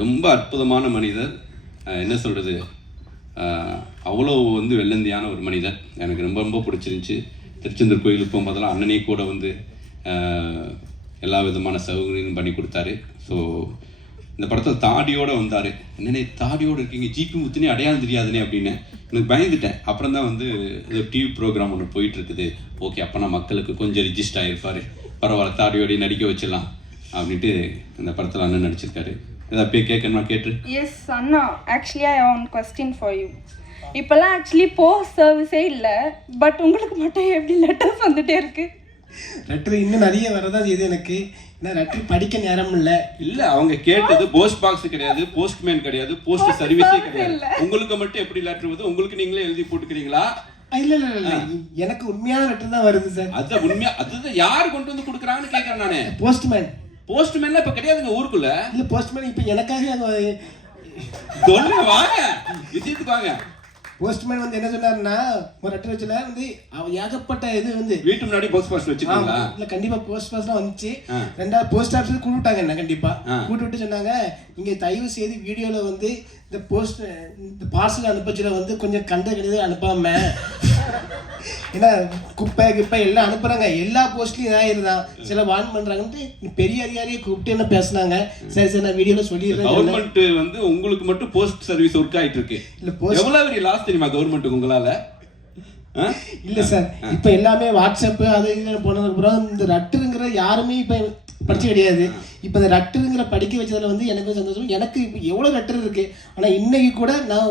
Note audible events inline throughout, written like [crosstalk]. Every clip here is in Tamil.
ரொம்ப அற்புதமான மனிதர். என்ன சொல்கிறது அவ்வளோ வந்து வெள்ளந்தியான ஒரு மனிதர். எனக்கு ரொம்ப ரொம்ப பிடிச்சிருந்துச்சி. திருச்செந்தூர் கோயிலுக்கு போகும்போதெல்லாம் அண்ணனே கூட வந்து எல்லா விதமான சௌகரியங்களும் பண்ணி கொடுத்தாரு. ஸோ இந்த படத்தில் தாடியோடு வந்தார். என்னென்ன தாடியோடு இருக்கீங்க. ஜிபி முத்துனே அடையாளம் தெரியாதுனே அப்படின்னு எனக்கு பயந்துட்டேன். அப்புறம் தான் வந்து இந்த டிவி ப்ரோக்ராம் ஒன்று போயிட்டு இருக்குது ஓகே அப்போனா மக்களுக்கு கொஞ்சம் ரிஜிஸ்ட் ஆகிருப்பார் பரவாயில்ல தாடியோடி நடிக்க வச்சிடலாம். அப்படின்ட்டு இந்த படத்தில் அண்ணன் நடிச்சிருக்காரு. ஏதாவது போய் கேட்கணுமா கேட்டு? Yes Anna. Actually I one question for you இப்போல்லாம் ஆக்சுவலி போஸ்ட் சர்வீஸே இல்லை பட் உங்களுக்கு மட்டும் எப்படி லெட்டர்ஸ் வந்துட்டே இருக்கு? லெட்டர் இன்னும் நிறைய வரதான் செய்யுது எனக்கு? ஏன்னா லெட்டர் படிக்க நேரம் இல்லை. இல்ல அவங்க கேட்டது போஸ்ட் பாக்ஸ் கிடையாது போஸ்ட்மேன் கிடையாது போஸ்ட் சர்வீஸே கிடையாது. உங்களுக்கு மட்டும் எப்படி லெட்டர் வருது? உங்களுக்கு நீங்களே எழுதி போட்டுக்கிறீங்களா? இல்லை இல்லை இல்லை எனக்கு உண்மையான லெட்டர் தான் வருது சார் அதுதான் உண்மையா அதுதான் யார் கொண்டு வந்து கொடுக்குறாங்கன்னு கேட்கறேன் நானு. போஸ்ட்மேன் போஸ்ட்மேன்லாம் இப்ப கிடையாதுங்க ஊருக்குள்ள. இல்லை போஸ்ட்மேன் இப்போ எனக்காக அங்கே சொல்லுங்க வாங்க. விஷயத்துக்கு வாங்க. போஸ்ட்மேன் வந்து என்ன சொன்னாருன்னா ஒரு லெட்டர் வச்சுல வந்து அவ ஏகப்பட்ட இது வந்து வீட்டு முன்னாடி போஸ்ட் பாக்ஸ் வச்சிருக்கீங்களா? இல்ல கண்டிப்பா போஸ்ட் பாஸ்லாம் வந்துச்சு. ரெண்டாவது போஸ்ட் ஆஃபீஸ் கூட்டு விட்டாங்க என்ன கண்டிப்பா. கூட்டு விட்டு சொன்னாங்க நீங்க தயவு செய்து வீடியோல வந்து இந்த போஸ்ட் இந்த பார்சல் அனுப்பச்சுல வந்து கொஞ்சம் கண்ட கடிதம் அனுப்பாம. ஏன்னா குப்பை கிப்பை எல்லாம் அனுப்புறாங்க. எல்லா போஸ்ட்லயும் இதாயிருதான் சில வான் பண்றாங்கன்ட்டு பெரிய அதிகாரியை கூப்பிட்டு என்ன பேசுனாங்க? சரி சரி நான் வீடியோல சொல்லிடுறேன் கவர்மெண்ட் வந்து உங்களுக்கு மட்டும் போஸ்ட் சர்வீஸ் ஒர்க் ஆயிட்டு இருக்கு. இல்ல போஸ்ட் எவ்வளவு பெரிய லாஸ் தெரியுமா கவர்மெண்ட்டுக்கு உங்களால? இல்ல சார். இப்ப எல்லாமே வாட்ஸ்அப் அது இது போனதுக்கு அப்புறம் இந்த ரட்டுங்கிற யாருமே இப்ப படிச்சு கிடையாது. இப்ப இந்த ரட்டுங்கிற படிக்க வச்சதுல வந்து எனக்கு சந்தோஷம். எனக்கு இப்ப எவ்வளவு லெட்டர் இருக்கு. ஆனா இன்னைக்கு கூட நான்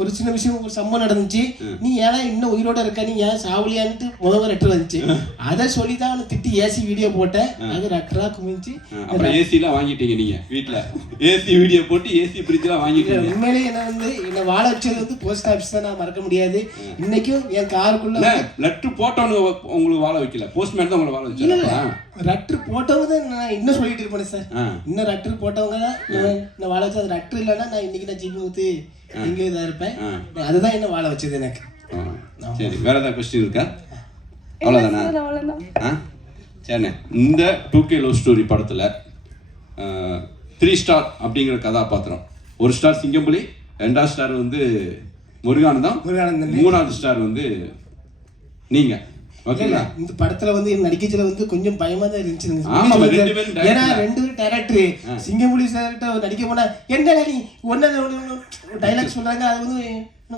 ஒரு சின்ன விஷயம் ஒரு சம்பவம் நடந்துச்சு. நீ ஏன்னா இன்னும் உயிரோட இருக்க? நீ ஏன் சாவலியான்ட்டு முத முத லெட்டர் வந்துச்சு. அதை சொல்லி தான் அவனை திட்டி ஏசி வீடியோ போட்டேன். அது லெட்டரா குமிச்சு அப்புறம் ஏசி எல்லாம் வாங்கிட்டீங்க நீங்க வீட்ல. ஏசி வீடியோ போட்டு ஏசி ஃப்ரிட்ஜ் எல்லாம் வாங்கிட்டீங்க. உண்மையிலேயே என்ன வந்து என்னை வாழ வச்சது வந்து போஸ்ட் ஆஃபீஸ் தான் நான் மறக்க முடியாது. இன்னைக்கும் என் காருக்குள்ள லெட்டர் போட்டவனு உங்களுக்கு வாழ வைக்கல. போஸ்ட்மேன் தான் உங்களை வாழ வச்சாரா ரட்டர் போட்டவங்க தான் நான் இன்னும் சொல்லிட்டு இருப்பேன் சார். இன்னும் ரட்டர் போட்டவங்க தான் நான் வாழ வச்சது. ரட்டர் இல்லைன்னா நான் இன்னைக்கு நான் ஜிபி ஊத்து. எங்க இதா இருப்பேன். அதுதான் என்ன வாழ வச்சது எனக்கு. ஆ. சரி வேற ஏதாவது கொஸ்டின் இருக்கா? அவ்வளோதான் ஆ? சரிண்ணே. இந்த டூ கே லவ் ஸ்டோரி படத்தில் த்ரீ ஸ்டார் அப்படிங்கிற கதாபாத்திரம். ஒரு ஸ்டார் சிங்கம்புலி ரெண்டாவது ஸ்டார் வந்து முருகானந்தம் முருகானந்தம். மூணாவது ஸ்டார் வந்து நீங்க. ஓகேங்களா? இந்த படத்துல வந்து நடிக்கச்சில வந்து கொஞ்சம் பயமா தான் இருந்துச்சு. ஏன்னா ரெண்டு பேரும் டேரக்டர் சிங்கமுடி சார்கிட்ட நடிக்க போனா என்ன நீ? ஒன்னு டைலாக் சொல்றாங்க. அது வந்து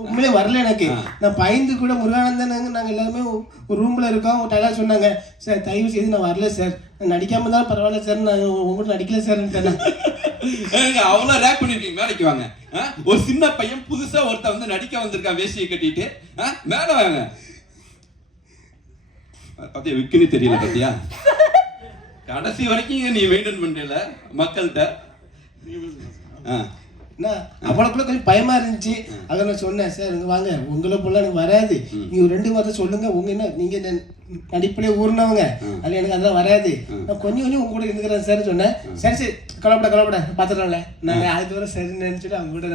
உண்மையிலே வரல எனக்கு. நான் பயந்து கூட முருகானந்தன் நாங்க எல்லாருமே ஒரு ரூம்ல இருக்கோம். டைலாக் சொன்னாங்க. சார் தயவு செய்து நான் வரல சார் நடிக்காம தான் பரவாயில்ல சார் நான் உங்கள்கிட்ட நடிக்கல சார் [laughs] ஏங்க, அவ்வளவு ரேக் பண்ணிருக்கீங்க வேலைக்கு வாங்க? ஒரு சின்ன பையன் புதுசா ஒருத்தன் வந்து நடிக்க வந்திருக்கான் வேஷ்டியை கட்டிட்டு? மேல வாங்க. பாத்தியா விக்குன்னு தெரியல பாத்தியா? கடைசி வரைக்கும் நீ மெயின்டைன் பண்ணல மக்கள்கிட்ட. என்ன? அவளுக்குள்ள கொஞ்சம் பயமா இருந்துச்சு. அதை நான் சொன்னேன். சார் இங்க வாங்க. உங்களை போல எனக்கு வராது. நீங்க ரெண்டு வார்த்தை சொல்லுங்க. உங்க என்ன நீங்க நடிப்பிலே ஊர்னவங்க. அதுல எனக்கு அதெல்லாம் வராது. நான் கொஞ்சம் கொஞ்சம் உங்க கூட இருந்துக்கிறேன் சார் சொன்னேன். சரி சரி. கலப்பட கலப்பட. பாத்துறேன்ல நான் அதுக்கு வர சரி நினைச்சிட்டு அவங்க கூட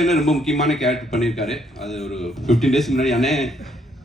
அண்ணன் ரொம்ப முக்கியமான கேரக்டர் பண்ணியிருக்காரு. அது ஒரு ஃபிஃப்டீன் டேஸ் முன்னாடி அண்ணே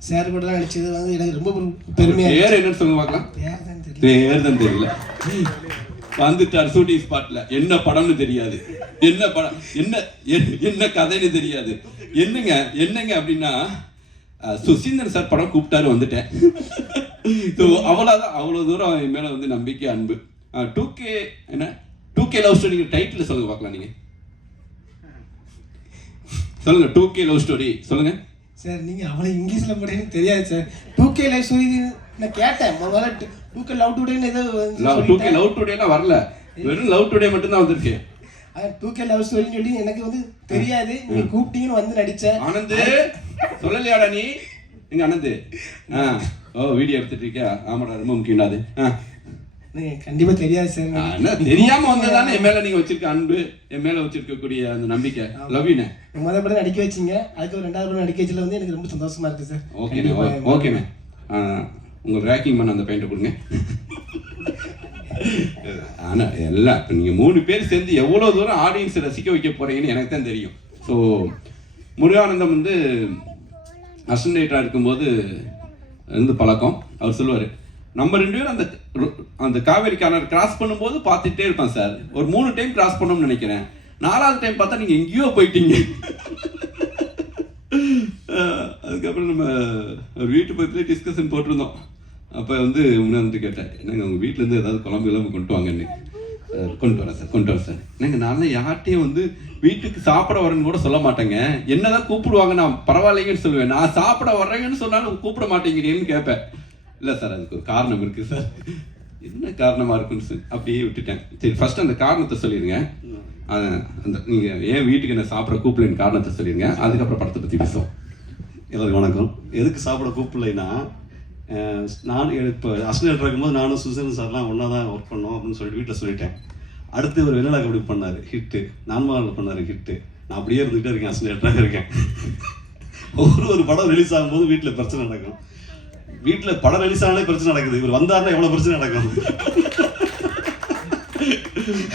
சார் கூட நடிச்சது வந்து எனக்கு ரொம்ப பெருமையா பேர் என்னன்னு சொல்லுங்க பார்க்கலாம். பேர் தான் தெரியல. வந்துட்டார் ஷூட்டிங் ஸ்பாட்ல என்ன படம்னு தெரியாது. என்ன படம் என்ன என்ன- கதைன்னு தெரியாது. என்னங்க என்னங்க அப்படின்னா அஹ், சுசீந்திரன் சார் படம் கூப்பிட்டாரு வந்துட்டேன். ஸோ அவ்வளோதான் அவ்வளோ தூரம் என் மேலே வந்து நம்பிக்கை அன்பு. டூ கே என்ன? Two K love story title சொல்லுங்க பார்க்கலாம் நீங்க. சொல்லுங்க டூ கே லவ் ஸ்டோரி சொல்லுங்க. சார் நீங்க அவ்வளவு இங்கிலீஷ்ல போட்டீங்கன்னு தெரியாது சார். டூ கே லைஃப் நான் கேட்டேன். முதல்ல டூ கே லவ் டுடேன்னு ஏதோ லவ் டூ கே லவ் டுடேலாம் வரல. வெறும் லவ் டுடே மட்டும்தான் வந்திருக்கு. டூ கே லவ் ஸ்டோரின்னு சொல்லி எனக்கு வந்து தெரியாது. நீங்க கூப்பிட்டீங்கன்னு வந்து நடிச்சேன். ஆனந்து சொல்லலையாடா நீ? எங்க ஆனந்து? ஆ. ஓ வீடியோ எடுத்துட்டு இருக்கியா? ஆமாடா ரொம்ப முக்கியம்டா அது. ஆ. கண்டிப்பா தெரியாது சார். தெரியாம வந்ததானே என் மேல நீங்க வச்சிருக்க அன்பு என் மேல வச்சிருக்கக்கூடிய அந்த நம்பிக்கை. லவ் யூனே முதல் படம் நடிக்க வச்சீங்க. அதுக்கு ரெண்டாவது படம் நடிக்க வச்சதுல வந்து எனக்கு ரொம்ப சந்தோஷமா இருக்கு சார். ஓகேண்ணே ஓகேண்ணே உங்க ரேக்கிங் பண்ண அந்த பெயிண்ட்டை கொடுங்க. [laughs] ஆனா எல்லாம் இப்போ நீங்கள் மூணு பேர் சேர்ந்து எவ்வளோ தூரம் ஆடியன்ஸை ரசிக்க வைக்க போறீங்கன்னு எனக்கு தான் தெரியும். ஸோ முருகானந்தம் வந்து அசன்டேட்டாக இருக்கும்போது இருந்து பழக்கம். அவர் சொல்லுவார் நம்ம ரெண்டு பேரும் அந்த அந்த காவேரி கார்னர் கிராஸ் பண்ணும்போது பார்த்துட்டே இருப்பேன் சார். ஒரு மூணு டைம் கிராஸ் பண்ணோம்னு நினைக்கிறேன். நாலாவது டைம் பார்த்தா நீங்கள் எங்கேயோ போயிட்டீங்க. அதுக்கப்புறம் நம்ம ஒரு வீட்டு பக்கத்துலேயே டிஸ்கஷன் போட்டிருந்தோம். அப்போ வந்து முன்னே வந்து கேட்டேன் என்னங்க உங்கள் வீட்டிலேருந்து ஏதாவது குழம்பு இல்லாமல் கொண்டு வாங்கன்னு. கொண்டு வரேன் சார் கொண்டு வரேன் சார். என்னங்க நான் யார்ட்டையும் வந்து வீட்டுக்கு சாப்பிட வரேன்னு கூட சொல்ல மாட்டேங்க. என்னதான் கூப்பிடுவாங்க நான் பரவாயில்லைங்கன்னு சொல்லுவேன். நான் சாப்பிட வர்றேங்கன்னு சொன்னாலும் கூப்பிட மாட்டேங்கிறேன்னு கேட்பேன். இல்லை சார் அதுக்கு ஒரு காரணம் இருக்குது சார். என்ன காரணமாக இருக்குன்னு சொல்லி அப்படியே விட்டுட்டேன். சரி ஃபர்ஸ்ட் அந்த காரணத்தை சொல்லிடுங்க. அந்த நீங்கள் ஏன் வீட்டுக்கு என்ன சாப்பிட கூப்பிடலன்னு காரணத்தை சொல்லிடுங்க. அதுக்கப்புறம் படத்தை பற்றி பேசுவோம். எல்லாருக்கும் வணக்கம். எதுக்கு சாப்பிட கூப்பிடலைன்னா நான் இப்போ அஸ்னேட் இருக்கும்போது நானும் சுசன் சார்லாம் ஒன்றா தான் ஒர்க் பண்ணோம் அப்படின்னு சொல்லிட்டு வீட்டில் சொல்லிட்டேன். அடுத்து ஒரு வெளிநாடு அப்படி பண்ணார் ஹிட்டு நான்மாவில் பண்ணார் ஹிட்டு நான் அப்படியே இருந்துகிட்டே இருக்கேன் அஸ்னேட்டாக இருக்கேன். ஒரு ஒரு படம் ரிலீஸ் ஆகும்போது வீட்டில் பிரச்சனை நடக்கும். வீட்டில் படம் ரிலீஸ் ஆனாலே பிரச்சனை நடக்குது. இவர் வந்தார்னா எவ்வளோ பிரச்சனை நடக்கும்?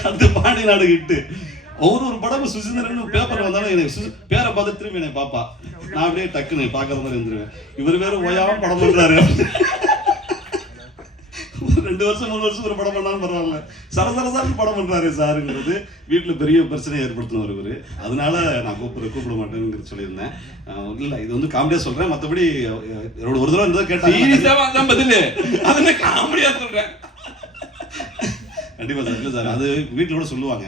அந்த பாண்டி நாடு கிட்டு. ஒவ்வொரு ஒரு படமும் சுசீந்திரன் பேப்பர் வந்தாலும் எனக்கு சு- பேரை பார்த்து திரும்பி என்னை பாப்பா நான் அப்படியே டக்குன்னு பார்க்கற மாதிரி இருந்துருவேன். இவர் வேற ஓயாம படம் பண்றாரு. ரெண்டு வருஷம் மூணு வருஷம் ஒரு படம் பண்ணாலும் பரவாயில்ல. சரசரசாரன்னு படம் பண்றாரு சாருங்கிறது. வீட்டுல பெரிய பிரச்சனையை ஏற்படுத்தினவர் இவரு. அதனால நான் கூப்பிட கூப்பிட மாட்டேங்கிற சொல்லியிருந்தேன். இல்ல இது வந்து காமெடியா சொல்றேன். மத்தபடி என்னோட ஒரு தடவை இருந்தா கேட்டாங்க சீரியஸாக பதில். காமெடியாக சொல்கிறேன் கண்டிப்பா சார் இல்ல சார். அது வீட்டுல கூட சொல்லுவாங்க.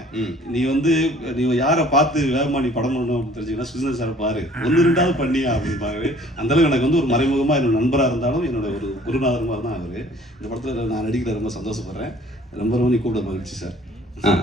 நீ வந்து நீ யாரை பார்த்து வேகமா நீ படம் பண்ணணும் அப்படின்னு தெரிஞ்சுங்கன்னா சுசிந்தர் சார் பாரு. ஒன்று ரெண்டாவது பண்ணியா அப்படின்பாரு அந்த அளவுக்கு எனக்கு வந்து ஒரு மறைமுகமா என்னோட நண்பரா இருந்தாலும் என்னோட ஒரு குருநாதர் மாதிரி தான் அவரு. இந்த படத்துல நான் நடிக்கிற ரொம்ப சந்தோஷப்படுறேன். ரொம்ப ரொம்ப நீ கூட மகிழ்ச்சி சார். ஆ.